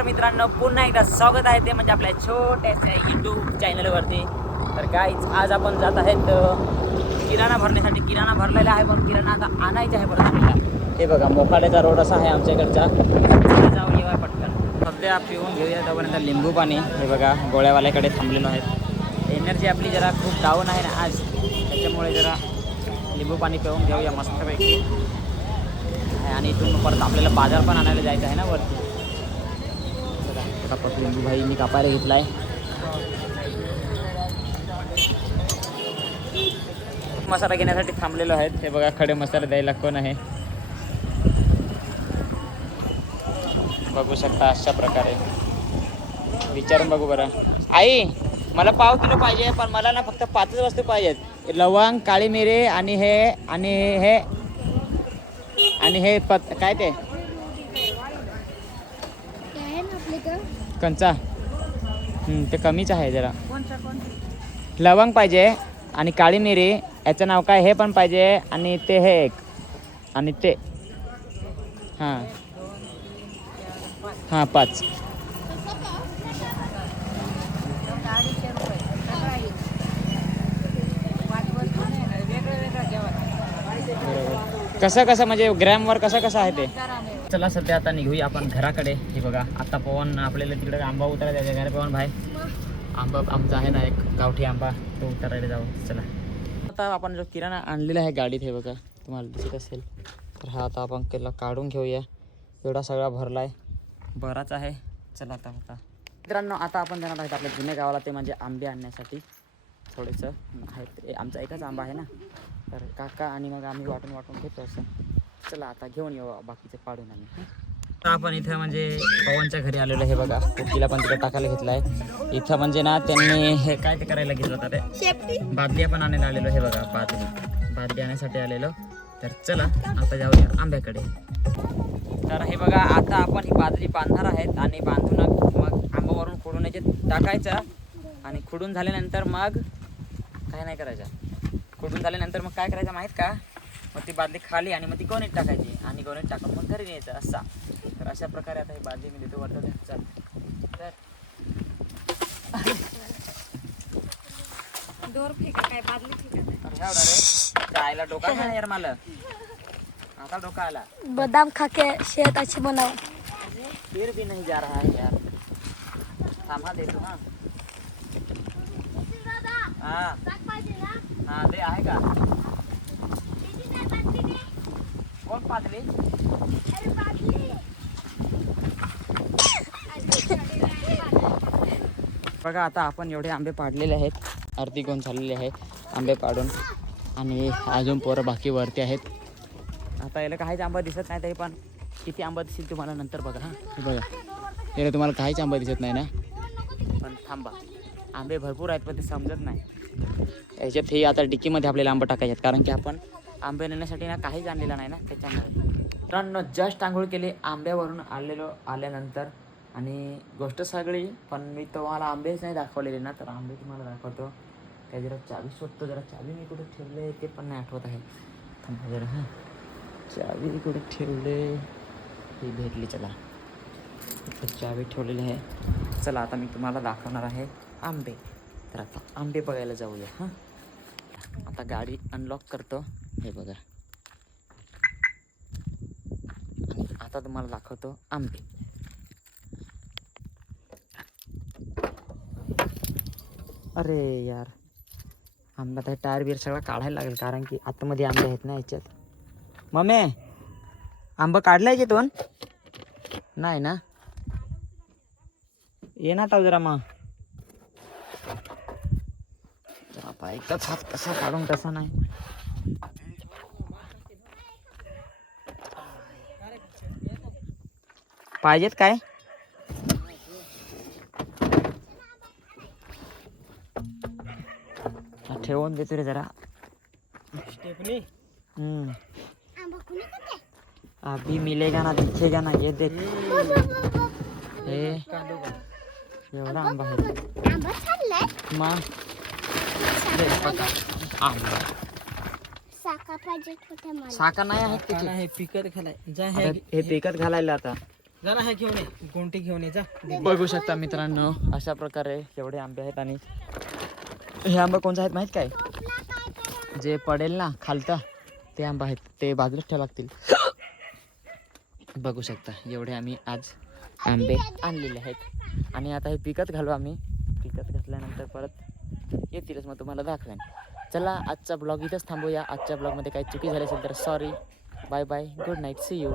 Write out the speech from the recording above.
नमस्कार मित्रांनो, पुन्हा एकदा स्वागत आहे ते म्हणजे आपल्या छोट्याशा यूट्यूब चॅनलवरती. तर गाईज आज आपण जात आहेत किराणा भरण्यासाठी. किराणा भरलेला आहे पण किराणा आता आणायचा आहे परत आपल्याला. हे बघा मोखाड्याचा रोड असा आहे आमच्याकडचा. जाऊन येऊया पटकन. सध्या पिऊन घेऊया तोपर्यंत लिंबू पाणी. हे बघा गोळ्यावाल्याकडे थांबलेलो आहेत. एनर्जी आपली जरा खूप डाऊन आहे ना आज, त्याच्यामुळे जरा लिंबू पाणी पिऊन घेऊया मस्तपैकी. आणि इथून परत आपल्याला बाजार पण आणायला जायचं आहे ना वरती. फटाफट लिंबू भाई मी कापायला घेतलाय. मसाला घेण्यासाठी थांबलेलो आहेत. हे बघा खडे मसाला द्यायला कोण आहे बघू शकता. अशा प्रकारे विचारून बघू बरं. आई मला पाव किलो पाहिजे, पण मला ना फक्त 5 वस्तू पाहिजेत. लवंग, काळी मिरी आणि हे काय ते कंचा ते कमीच आहे जरा. लवंग पाहिजे आणि काळी मिरी, याचं नाव काय हे पण पाहिजे. आणि ते हे एक आणि ते हां 5. कसं म्हणजे ग्रॅमवर कसं आहे ते. चला सध्या आता निघूया आपण घराकडे. हे बघा आता पवन आपल्याला तिकडे आंबा उतरायला जायचं घरी. पवन भाई आंबा आमचा आहे ना एक गावठी आंबा, तो उतरायला जाऊ. चला आता आपण जो किराणा आणलेला आहे गाडीत, हे बघा तुम्हाला दिसत असेल. तर हा आता आपण त्याला काढून घेऊया. एवढा सगळा भरला आहे, बराच आहे. चला आता मित्रांनो आता आपण जाणार आहेत आपल्या जुन्या गावाला, ते म्हणजे आंबे आणण्यासाठी. थोडंसं आहेत, आमचा एकच आंबा आहे ना, तर काका आणि मग आम्ही वाटून घेतो असं. चला आता घेऊन येऊ बाकीचे पाडून आम्ही. आता आपण इथं म्हणजे पवनच्या घरी आलेलो. हे बघा कुकीला पण तिकडे टाकायला घेतला आहे. इथं म्हणजे ना त्यांनी हे काय ते करायला घेतलं होतं ते बादली पण आणायला आलेलो. हे बघा बादली आणण्यासाठी आलेलो. तर चला आता जाऊया आंब्याकडे. तर हे बघा आता आपण ही बादली बांधणार आहेत आणि बांधून मग आंबावरून खोडून याचे टाकायचं. आणि खुडून झाल्यानंतर मग काय नाही करायचं. खुडून झाल्यानंतर मग काय करायचं माहीत का, मग ती बादली खाली आणि मग ती गोणीत टाकायची आणि गोणीत टाकून मग घरी न्यायचं असा. तर अशा प्रकारे आता ही बादली मी देतो वरतं. चल तर दोर फेका काय बादली फेका रे आयला डोका नाही यार मला. आता डोका आला. बादाम खा के सेहत अच्छी बनाओ. फिर भी नहीं जा रहा है यार. थांबा देतो. हाँ हाँ दे आहे का कोण पातली. बघा आता आपण एवढे आंबे पाडलेले आहेत. अर्धी कोण झालेले आहे आंबे पाडून, आणि अजून पोरं बाकी वरती आहेत. आता याला काहीच आंबा दिसत नाही, तरी पण किती आंबा दिसेल तुम्हाला नंतर बघा. हां हे बघा याला तुम्हाला काहीच आंबा दिसत नाही ना, पण थांबा आंबे भरपूर आहेत पण ते समजत नाही. याच्यात हे आता डिक्कीमध्ये आपल्याला आंबा टाकायचे आहेत, कारण की आपण आंबे नेण्यासाठी ना काहीच आणलेला नाही ना, त्याच्यामुळे. मित्रांनो जस्ट आंघोळ केली आंब्यावरून आल्यानंतर. आणि गोष्ट सगळी पण मी तुम्हाला आंबेच नाही दाखवलेले ना, तर आंबे तुम्हाला दाखवतो. त्या जरा चावी शोधतो. जरा चावी मी कुठे ठेवले ते पण नाही आठवत आहे. थांबा जरा. हां चावी कुठे ठेवले, ही भेटली. चला चावी ठेवलेली आहे. चला आता मी तुम्हाला दाखवणार आहे आंबे. तर आता आंबे बघायला जाऊया. हां आता गाडी अनलॉक करतो. हे बघा आता तुम्हाला दाखवतो आंबे. अरे यार आंब्यात हे टायर बियर सगळं काढायला लागेल, कारण की आतमध्ये आंबे आहेत ना याच्यात. मम्मी आंबा काढलाय याच्यातून नाही ना, ये ना आता जरा. मग जरा एकच हात कसा काढून कसा नाही. पाहिजेत काय ठेवून देतो रे जरा. अभी मिलेगा ना दिखेगा ना. ये देख हे एवढा आंबा आहे. मग आंबा साका नाही आहे. पिकत घालाय हे पिकत घालायला आता जरा हे घेऊन ये कोणती घेऊन ये जा. बघू शकता मित्रांनो, अशा प्रकारे एवढे आंबे आहेत. आणि हे आंबे कोणते आहेत माहीत काय? जे पडेल ना खालता ते आंबे आहेत, ते बाजूलाच ठेवा लागतील. बघू शकता एवढे आम्ही आज आंबे आणलेले आहेत. आणि आता हे पिकत घालू आम्ही. पिकत घातल्यानंतर परत येतीलच, मग तुम्हाला दाखवेन. चला आजचा ब्लॉग इथंच थांबूया. आजच्या ब्लॉगमध्ये काही चुकी झाली असेल तर sorry. Bye bye, good night, see you.